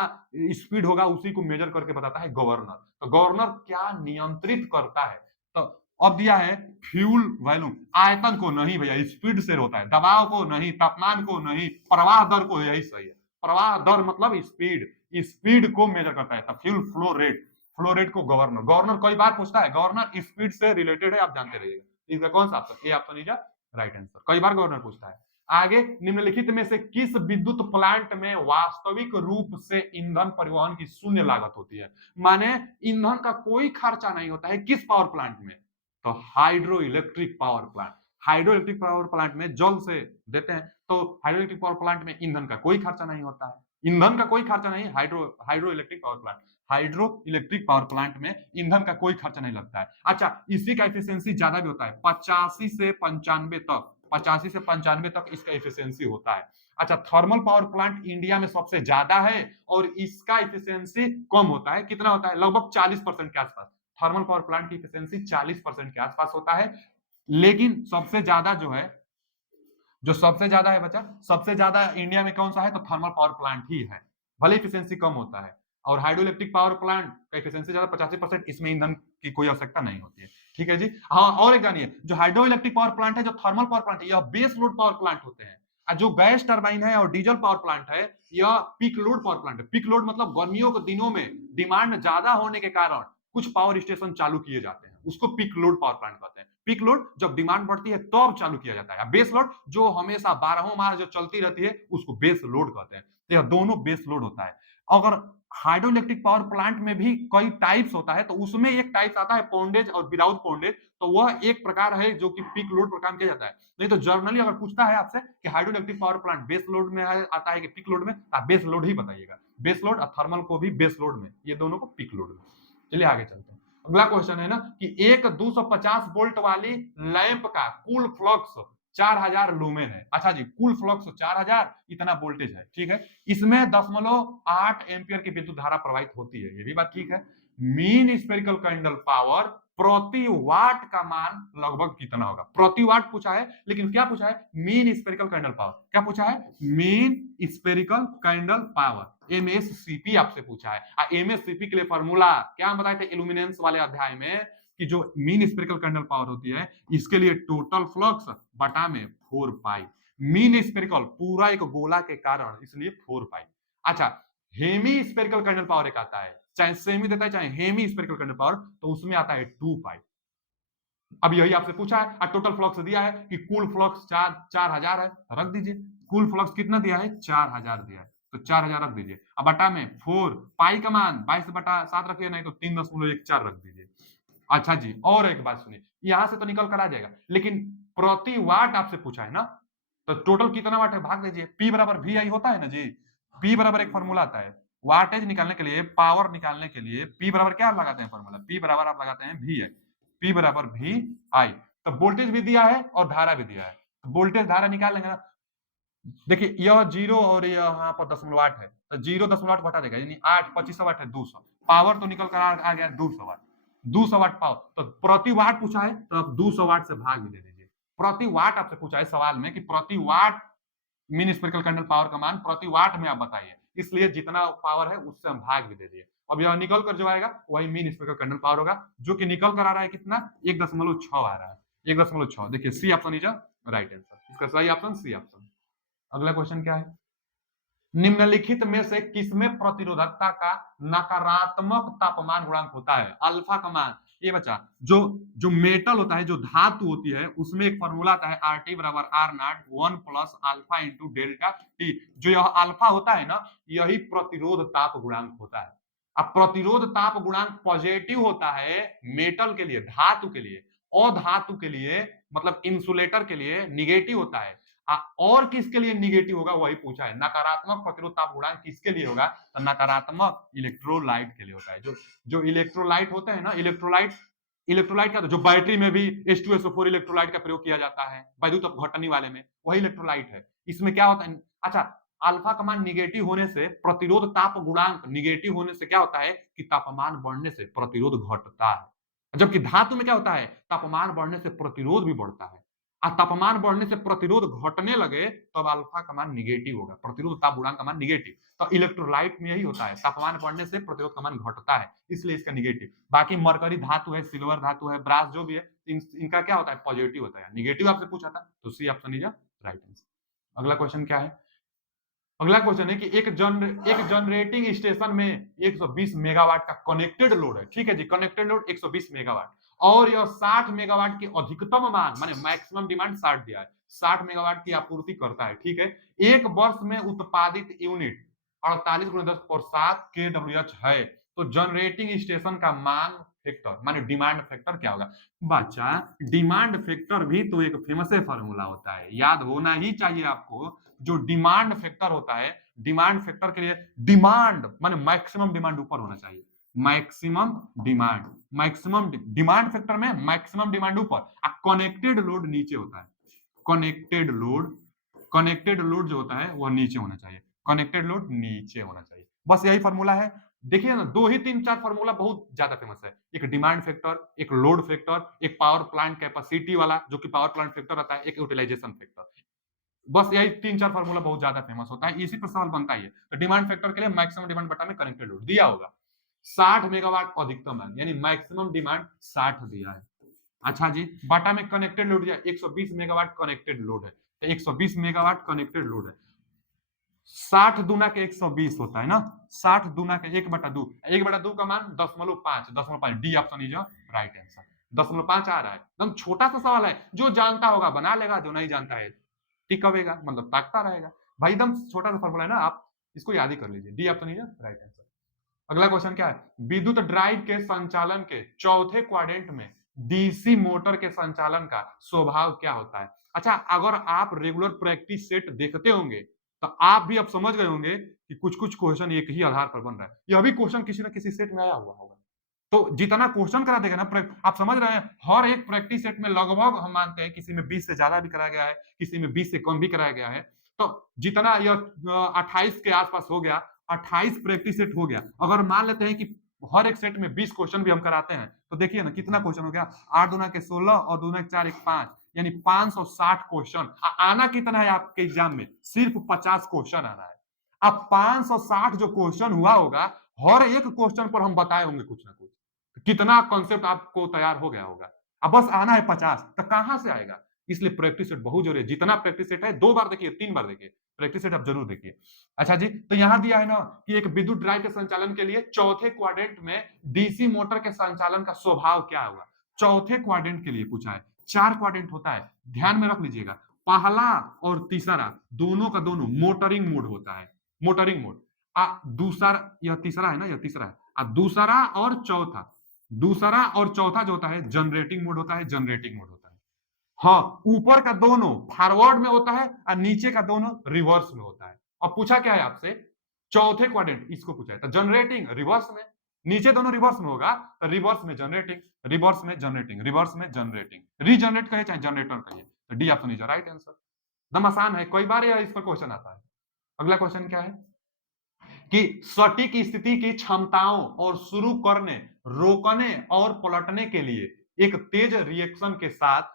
स्पीड होगा उसी को मेजर करके बताता है गवर्नर। तो गवर्नर क्या नियंत्रित करता है, तो अब दिया है फ्यूल वॉल्यूम, आयतन को नहीं भैया, स्पीड से होता है, दबाव को नहीं, तापमान को नहीं, प्रवाह दर को, यही सही है, प्रवाह दर मतलब स्पीड, स्पीड को मेजर करता है। Fuel flow rate, flow rate को गवर्नर, गवर्नर कई बार पूछता है, गवर्नर स्पीड से रिलेटेड है, आप जानते रहिएगा। इसका कौन सा option, A option is right answer, कई बार गवर्नर पूछता है। आगे, निम्नलिखित में से किस विद्युत प्लांट में वास्तविक रूप से ईंधन परिवहन की शून्य लागत होती है, माने ईंधन का कोई खर्चा नहीं होता है, किस पावर प्लांट में, तो hydro electric power plant. Hydro electric power plant में जल से देते हैं, तो हाइड्रो इलेक्ट्रिक पावर प्लांट में ईंधन का कोई खर्चा नहीं होता है, ईंधन का कोई खर्चा नहीं, hydro electric power plant, hydro electric power plant में ईंधन का कोई खर्चा नहीं लगता है। अच्छा, इसी का एफिशिएंसी ज्यादा भी होता है, 85 से 95 तक, 85 से 95 तक इसका एफिशिएंसी होता है। अच्छा, थर्मल पावर प्लांट इंडिया में सबसे ज्यादा है और इसका एफिशिएंसी कम होता है, कितना होता है, लगभग 40% के आसपास। थर्मल पावर प्लांट की एफिशिएंसी 40% के आसपास होता है। लेकिन सबसे ज्यादा जो है, जो सबसे ज्यादा है बच्चा, सबसे ज्यादा इंडिया में कौन सा है, तो थर्मल पावर प्लांट ही है, भले एफिशिएंसी कम होता है। और हाइड्रो इलेक्ट्रिक पावर प्लांट का एफिशिएंसी ज्यादा 85%, इसमें ईंधन की कोई आवश्यकता नहीं होती है। ठीक है जी। हाँ, और एक जानिए, जो हाइड्रो इलेक्ट्रिक पावर प्लांट है, जो थर्मल पावर प्लांट है, यह बेस लोड पावर प्लांट होते हैं, और जो गैस टरबाइन है और डीजल पावर प्लांट है, यह पीक लोड पावर प्लांट है। पीक लोड मतलब गर्मियों के दिनों में डिमांड ज्यादा होने के कारण कुछ पावर स्टेशन चालू किए जाते हैं, उसको पीक लोड पावर प्लांट कहते हैं। पीक लोड जब डिमांड बढ़ती है तब चालू किया जाता है, बेस लोड जो हमेशा 12 माह जो चलती रहती है उसको बेस लोड कहते हैं। तो यह दोनों बेस लोड होता है। अगर हाइड्रोइलेक्ट्रिक पावर प्लांट में भी कई टाइप्स होता है, तो उसमें एक टाइप्स आता है पौंडेज और विदाउट पौंडेज, तो वह एक प्रकार है जो कि पीक लोड पर काम किया जाता है। नहीं तो जर्नली अगर पूछता है आपसे कि hydroelectric power plant base load में आता है कि पीक लोड में, आप बेस लोड ही बताइएगा। बेस लोड और थर्मल को भी बेस लोड में, ये दोनों को पीक लोड में। चलिए आगे चलते हैं। अगला क्वेश्चन है ना कि एक 250 वोल्ट वाली लैंप का कुल फ्लक्स 4000 लूमेन है। अच्छा जी, कुल फ्लक्स 4000, इतना वोल्टेज है, ठीक है। इसमें 0.8 एम्पियर की विद्युत धारा प्रवाहित होती है, ये भी बात ठीक है। मीन स्फेरिकल कैंडल पावर प्रति वाट का मान लगभग कितना होगा? प्रति वाट पूछा है, लेकिन क्या पूछा है? Mean spherical candle power. क्या पूछा है? Mean spherical candle power, MSCP आपसे पूछा है। एमएससीपी के लिए फॉर्मूला क्या हम बताए थे इल्यूमिनेंस वाले अध्याय में, कि जो मीन स्फेरिकल कैंडल पावर होती है, इसके लिए टोटल फ्लक्स बटा में 4 पाई। मीन स्फेरिकल पूरा एक गोला के कारण, इसलिए 4 पाई। अच्छा, हेमी स्फेरिकल कैंडल पावर एक आता है, चाहे सेमी देता है चाहे हेमी स्फेरिकल कैंडल पावर, तो उसमें आता है 2 पाई। अब यही आपसे पूछा है और टोटल फ्लक्स दिया है कि कुल फ्लक्स 4000 है, रख दीजिए। कुल फ्लक्स कितना दिया है? 4000 दिया है, तो 4000 रख दीजिए। अब बटा में 4 पाई का मान 22/7 रखिए, नहीं तो 3.14 रख दीजिए। अच्छा जी, और एक बात सुनिए, यहां से तो निकल कर आ जाएगा, लेकिन प्रति वाट आपसे पूछा है ना, तो टोटल कितना वाट है भाग दीजिए। P बराबर VI होता है ना जी। P बराबर एक फॉर्मूला आता है वाटेज निकालने के लिए, पावर निकालने के लिए। P बराबर क्या लगाते हैं फॉर्मूला? P बराबर आप लगाते हैं VI। P बराबर VI। तो वोल्टेज भी दिया है और धारा भी दिया है, तो वोल्टेज धारा निकाल लेंगे ना। देखिए यह 0 और यहाँ पर 0.8 है, तो 0.8 घटा देगा, यानी 8 2500 वाट है 200। पावर तो निकल कर आ गया 200 वाट। 200 वाट पावर, तो प्रति वाट पूछा है तो आप 200 वाट से भाग भी दे दीजिए। प्रति वाट आपसे पूछा है सवाल में कि प्रति वाट मीन स्फेरिकल कैंडल पावर का मान प्रति वाट में आप बताइए, इसलिए जितना पावर है उससे हम भाग भी दे दिए। अब यह निकल कर जो आएगा वही मीन स्फेरिकल कैंडल पावर होगा, जो कि निकल कर आ रहा है कितना? 1.6 आ रहा है। 1.6, देखिए C option is right answer, इसका सही ऑप्शन सी ऑप्शन। अगला क्वेश्चन क्या है? निम्नलिखित में से किसमें प्रतिरोधकता का नकारात्मक तापमान गुणांक होता है? अल्फा का मान, ये बच्चा जो जो मेटल होता है, जो धातु होती है, उसमें एक फॉर्मूला आता है आर टी बराबर R naught 1 plus alpha into delta T. जो यह अल्फा होता है ना, यही प्रतिरोध ताप गुणांक होता है। अब प्रतिरोध ताप गुणांक पॉजिटिव होता है मेटल के लिए, धातु के लिए। अधातु के लिए मतलब इंसुलेटर के लिए निगेटिव होता है। और किसके लिए निगेटिव होगा वही पूछा है। नकारात्मक प्रतिरोध ताप गुणांक किसके लिए होगा? तो नकारात्मक इलेक्ट्रोलाइट के लिए होता है। जो इलेक्ट्रोलाइट होते हैं ना, इलेक्ट्रोलाइट का जो बैटरी में भी H2SO4 इलेक्ट्रोलाइट का प्रयोग किया जाता है, वैद्युत अपघटनी वाले में, वही इलेक्ट्रोलाइट है। इसमें क्या होता है? अच्छा, अल्फा का मान निगेटिव होने से प्रतिरोध ताप गुणांक निगेटिव होने से क्या होता है कि तापमान बढ़ने से प्रतिरोध घटता है। जबकि धातु में क्या होता है? तापमान बढ़ने से प्रतिरोध भी बढ़ता है। तापमान बढ़ने से प्रतिरोध घटने लगे तब अल्फा का मान निगेटिव होगा, प्रतिरोध ताप गुणांक का मान निगेटिव। तो इलेक्ट्रोलाइट में यही होता है, तापमान बढ़ने से प्रतिरोध का मान घटता है, इसलिए इसका निगेटिव। बाकी मरकरी धातु है, सिल्वर धातु है, ब्रास जो भी है, इनका क्या होता है? पॉजिटिव होता है। निगेटिव आपसे पूछा था, तो C option is right answer. अगला क्वेश्चन क्या है? अगला क्वेश्चन है कि एक जनरेटिंग स्टेशन में 120 मेगावाट का कनेक्टेड लोड है, ठीक है जी, कनेक्टेड लोड 120 मेगावाट, और यह 60 मेगावाट की अधिकतम मांग माने मैक्सिमम डिमांड 60 दिया है, 60 मेगावाट की आपूर्ति करता है, ठीक है। एक वर्ष में उत्पादित यूनिट 48 × 10⁷ kWh है, तो जनरेटिंग स्टेशन का मांग फैक्टर माने डिमांड फैक्टर क्या होगा? बच्चा, डिमांड फैक्टर भी तो एक फेमस फार्मूला होता है, याद होना ही चाहिए आपको। जो डिमांड फैक्टर होता है, डिमांड फैक्टर के लिए डिमांड माने मैक्सिमम डिमांड ऊपर होना चाहिए। मैक्सिमम डिमांड फैक्टर में मैक्सिमम डिमांड ऊपर, कनेक्टेड लोड नीचे होता है। कनेक्टेड लोड जो होता है वह नीचे होना चाहिए, कनेक्टेड लोड नीचे होना चाहिए। बस यही फॉर्मूला है। देखिए ना, 2 ही 3 4 फॉर्मूला बहुत ज्यादा फेमस है। एक डिमांड फैक्टर, एक लोड फैक्टर, एक पावर प्लांट कैपेसिटी वाला जो कि पावर प्लांट फैक्टर आता है, एक यूटिलाइजेशन फैक्टर। बस यही 3 4 फॉर्मूला बहुत ज्यादा फेमस होता है, इसी पर सवाल बनता ही है। तो डिमांड फैक्टर के लिए मैक्सिमम डिमांड बटा में कनेक्टेड लोड दिया होगा 60 मेगावाट अधिकतम मांग, यानी मैक्सिमम डिमांड 60 दिया है। अच्छा जी, बाटा में कनेक्टेड लोड दिया 120 मेगावाट कनेक्टेड लोड है, तो 120 मेगावाट कनेक्टेड लोड है। 60 दूना के 120 होता है ना, 60 दूना के 1/2, 1/2 का मान 0.5 D option is right answer. 0.5 आ रहा है, एकदम छोटा सा सवाल है, जो जानता होगा बना लेगा, जो नहीं जानता है टिकवेगा मतलब ताकता रहेगा। भाई एकदम छोटा सा फॉर्मूला है ना, आप इसको याद ही कर लीजिए, D option is right answer. अगला क्वेश्चन क्या है, विद्युत ड्राइव के संचालन के चौथे क्वाड्रेंट में डीसी मोटर के संचालन का स्वभाव क्या होता है। अच्छा, अगर आप रेगुलर प्रैक्टिस सेट देखते होंगे तो आप भी अब समझ गए होंगे कि कुछ कुछ क्वेश्चन एक ही आधार पर बन रहा है। यह भी क्वेश्चन किसी ना किसी सेट में आया हुआ होगा। तो जितना क्वेश्चन करा देगा ना, आप समझ रहे हैं, हर एक प्रैक्टिस सेट में लगभग हम मानते हैं किसी में 20 से ज्यादा भी कराया गया है, किसी में 20 से कम भी कराया गया है। तो जितना यह 28 के आसपास हो गया, 28 प्रैक्टिस सेट हो गया। अगर मान लेते हैं कि हर एक सेट में 20 क्वेश्चन भी हम कराते हैं तो देखिए ना कितना क्वेश्चन हो गया, 8 दूना के 16 और दूना के 4 एक 5, यानी 560 क्वेश्चन। आना कितना है आपके एग्जाम में, सिर्फ 50 क्वेश्चन आना है। अब 560 जो क्वेश्चन हुआ होगा, हर एक क्वेश्चन पर हम बताए होंगे कुछ ना कुछ, कितना कॉन्सेप्ट आपको तैयार हो गया होगा। अब बस आना है 50, तो कहां से आएगा। इसलिए प्रैक्टिस सेट बहुत जरूरी है। जितना प्रैक्टिस सेट है 2 बार देखिए, 3 बार देखिए, प्रैक्टिस सेट आप जरूर देखिए। अच्छा जी, तो यहां दिया है ना कि एक विद्युत ड्राइव के संचालन के लिए चौथे क्वाड्रेंट में डीसी मोटर के संचालन का स्वभाव क्या होगा। चौथे क्वाड्रेंट के लिए पूछा है, 4 क्वाड्रेंट होता है, ध्यान में रख लीजिएगा। पहला और तीसरा दोनों का दोनों मोटरिंग मोड होता है, मोटरिंग मोड। दूसरा, यह तीसरा है ना, यह तीसरा है। दूसरा और चौथा, दूसरा और चौथा जो होता है जनरेटिंग मोड होता है, जनरेटिंग मोड होता है। हाँ, ऊपर का दोनों फॉरवर्ड में होता है और नीचे का दोनों रिवर्स में होता है। अब पूछा क्या है आपसे, चौथे क्वाड्रेंट इसको पूछा है, तो जनरेटिंग रिवर्स में, नीचे दोनों रिवर्स में होगा तो रिवर्स में जनरेटिंग, रिवर्स में जनरेटिंग, रिवर्स में जनरेटिंग, रीजनरेट कहे चाहे जनरेटर कहिए, तो D option is right answer. एकदम आसान है, कई बार इस पर क्वेश्चन आता है। अगला क्वेश्चन क्या है कि सटीक स्थिति की क्षमताओं और शुरू करने, रोकने और पलटने के लिए एक तेज रिएक्शन के साथ,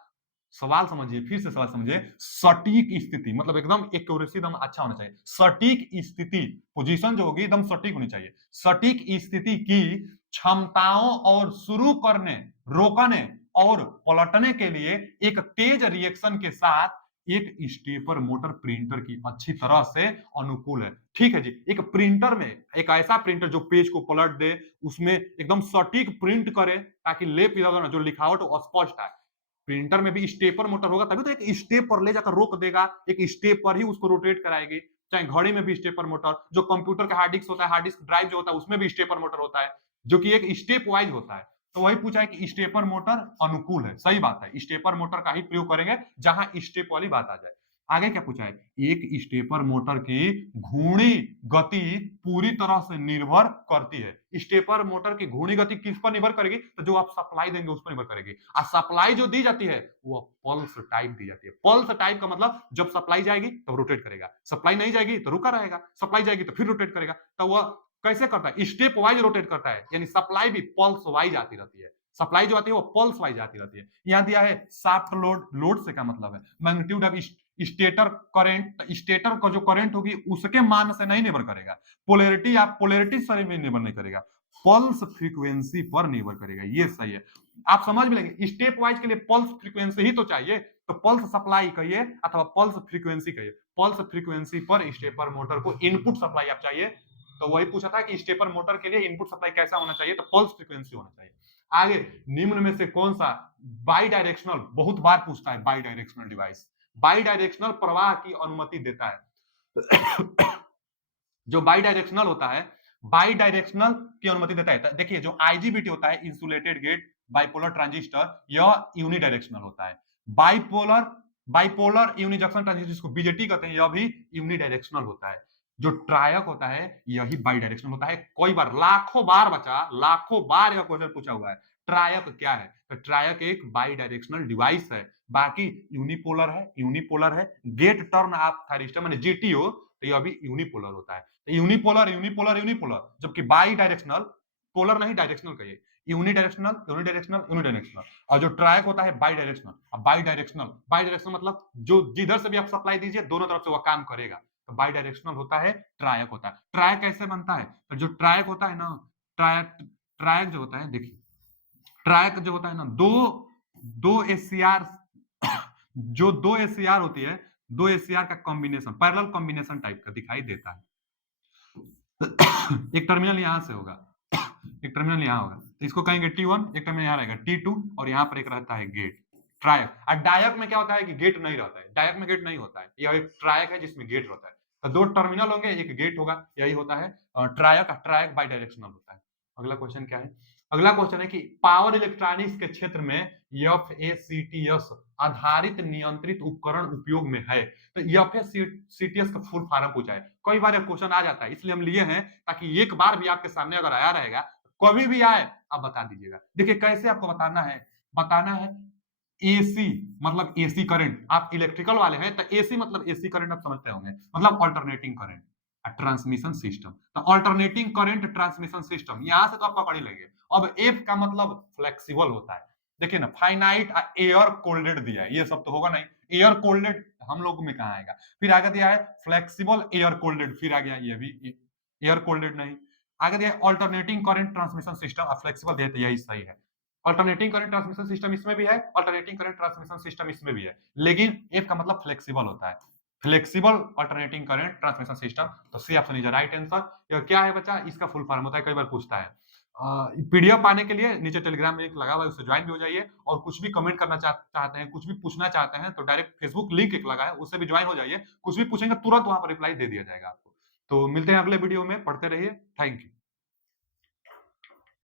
सवाल समझिए, फिर से सवाल समझिए, सटीक स्थिति मतलब एकदम एक्यूरेसी एकदम अच्छा होना चाहिए। सटीक स्थिति, पोजीशन जो होगी एकदम सटीक होनी चाहिए। सटीक स्थिति की क्षमताओं और शुरू करने, रोकने और पलटने के लिए एक तेज रिएक्शन के साथ एक स्टेपर मोटर प्रिंटर की अच्छी तरह से अनुकूल है। ठीक है जी, एक प्रिंटर में, एक ऐसा प्रिंटर जो पेज को पलट दे, उसमें एकदम सटीक प्रिंट करे ताकि लेप जो लिखावट स्पष्ट है। प्रिंटर में भी स्टेपर मोटर होगा तभी तो एक स्टेप पर ले जाकर रोक देगा, एक स्टेप पर ही उसको रोटेट कराएगी। चाहे घड़ी में भी स्टेपर मोटर, जो कंप्यूटर का हार्ड डिस्क होता है, हार्ड डिस्क ड्राइव जो होता है उसमें भी स्टेपर मोटर होता है, जो कि एक स्टेप वाइज होता है। तो वही पूछा है कि स्टेपर मोटर अनुकूल है, सही बात है, स्टेपर मोटर का ही प्रयोग करेंगे जहां स्टेप वाली बात आ जाए। आगे क्या पूछा है, एक स्टेपर मोटर की घूर्णी गति पूरी तरह से निर्भर करती है। स्टेपर मोटर की घूर्णी गति किस पर निर्भर करेगी, तो जो आप सप्लाई देंगे उस पर निर्भर करेगी। और सप्लाई जो दी जाती है वो पल्स टाइप दी जाती है। पल्स टाइप का मतलब जब सप्लाई जाएगी तब तो रोटेट करेगा, सप्लाई नहीं जाएगी तो रुका रहेगा, सप्लाई जाएगी तो फिर रोटेट करेगा। तो वह कैसे करता है, स्टेप वाइज रोटेट करता है, यानी सप्लाई भी पल्स वाइज आती रहती है। सप्लाई जो आती है वो पल्स वाइज आती रहती है। यहां दिया है शाफ्ट लोड, लोड से क्या मतलब है, magnitude of stator current, stator का जो करंट होगी उसके मान से नहीं निर्भर करेगा। पोलैरिटी, आप पोलैरिटी से भी निर्भर नहीं करेगा, पल्स फ्रीक्वेंसी पर निर्भर करेगा। ये सही है, आप समझ भी लेंगे। स्टेप वाइज के लिए पल्स फ्रीक्वेंसी ही तो चाहिए, तो पल्स सप्लाई कहिए अथवा पल्स फ्रीक्वेंसी कहिए। पल्स फ्रीक्वेंसी पर स्टेपर मोटर को इनपुट सप्लाई आप चाहिए, तो वही पूछा था कि स्टेपर मोटर के लिए इनपुट सप्लाई कैसा होना चाहिए, तो पल्स फ्रीक्वेंसी होना चाहिए। आगे, निम्न में से कौन सा बाई डायरेक्शनल, बहुत बार पूछता है by directional device, by directional प्रवाह की अनुमति देता है। जो बाई डायरेक्शनल होता है, बाई डायरेक्शनल की अनुमति देता है। देखिए जो आईजीबीटी होता है, इंसुलेटेड गेट बाइपोलर ट्रांजिस्टर, यह यूनिडायरेक्शनल होता है। Bipolar, bipolar unijunction transistor जिसको बीजेटी कहते हैं, यह भी यूनिडायरेक्शनल होता है। जो ट्रायक होता है यही बाई डायरेक्शनल होता है। कई बार, लाखों बार बचा, लाखों बार यह क्वेश्चन पूछा हुआ है, ट्रायक क्या है, तो ट्रायक एक बाई डायरेक्शनल डिवाइस है। बाकी यूनिपोलर है, यूनिपोलर है। गेट टर्न ऑफ थायरिस्टर माने जीटीओ, तो यह भी यूनिपोलर होता है। तो यूनिपोलर, यूनिपोलर, यूनिपोलर, जबकि बाई डायरेक्शनल, पोलर नहीं डायरेक्शनल कहिए, यूनिडायरेक्शनल, यूनिडायरेक्शनल, यूनिडायरेक्शनल। और जो ट्रायक होता है बाई डायरेक्शनल। अब बाई डायरेक्शनल, बाई डायरेक्शनल मतलब जो जिधर से भी आप सप्लाई दीजिए दोनों तरफ से वह काम करेगा, तो बाई डायरेक्शनल होता है, ट्रायक होता है। ट्रायक कैसे बनता है, तो जो ट्रायक होता है ना, ट्रायक, ट्रायक जो होता है, देखिए ट्रायक जो होता है ना, दो दो एससीआर, जो दो एससीआर होती है, दो एससीआर का कॉम्बिनेशन, पैरेलल कॉम्बिनेशन टाइप का दिखाई देता है। एक टर्मिनल यहां से होगा, एक टर्मिनल यहां होगा, तो इसको कहेंगे T1, एक टर्मिनल यहां रहेगा T2, और यहां पर एक रहता है गेट, ट्रायक। और डायक में क्या होता है कि गेट नहीं रहता है, डायक में गेट नहीं होता है, यह एक ट्रायक है जिसमें गेट रहता है। तो 2 टर्मिनल होंगे, एक गेट होगा, यही होता है। ट्रायक ट्रायक बाई डायरेक्शनल होता है। अगला क्वेश्चन क्या है? अगला क्वेश्चन है कि पावर इलेक्ट्रॉनिक्स के क्षेत्र में एफएसीटीएस आधारित नियंत्रित उपकरण उपयोग में है। तो एफएसीटीएस का फुल फॉर्म पूछा है। कई बार क्वेश्चन आ जाता है, इसलिए हम लिए हैं ताकि एक बार भी आपके सामने अगर आया रहेगा, कभी भी आए आप बता दीजिएगा। देखिए कैसे आपको बताना है एसी मतलब एसी करंट। आप इलेक्ट्रिकल वाले हैं तो एसी मतलब एसी करंट आप समझते होंगे, मतलब अल्टरनेटिंग करंट ट्रांसमिशन सिस्टम। तो अल्टरनेटिंग करंट ट्रांसमिशन सिस्टम, यहां से तो आप पकड़ ही लेंगे। अब एफ का मतलब फ्लेक्सिबल होता है। देखिए ना, फाइनाइट एयर कोल्डेड दिया है, ये सब तो होगा नहीं। एयर कोल्डेड हम लोग में कहां आएगा? फिर आगे दिया है फ्लेक्सिबल एयर कोल्डेड, फिर आ गया ये भी एयर कोल्डेड नहीं। आगे दिया alternating current transmission system, flexible दिया तो यही सही है। अल्टरनेटिंग करंट ट्रांसमिशन सिस्टम इसमें भी है, अल्टरनेटिंग करंट ट्रांसमिशन सिस्टम इसमें भी है, लेकिन एफ का मतलब फ्लेक्सिबल होता है। Flexible alternating current transmission system, तो C option is right answer. यह क्या है बच्चा? इसका फुल फॉर्म होता है, कई बार पूछता है। पीडीएफ पाने के लिए नीचे टेलीग्राम लिंक लगा हुआ है, उससे ज्वाइन भी हो जाइए। और कुछ भी कमेंट करना चाहते हैं, कुछ भी पूछना चाहते हैं, तो डायरेक्ट फेसबुक लिंक एक लगा है, उससे भी ज्वाइन हो जाइए। कुछ भी पूछेंगे तुरंत वहां पर रिप्लाई दे दिया जाएगा आपको। तो मिलते हैं अगले वीडियो में, पढ़ते रहिए। Thank you.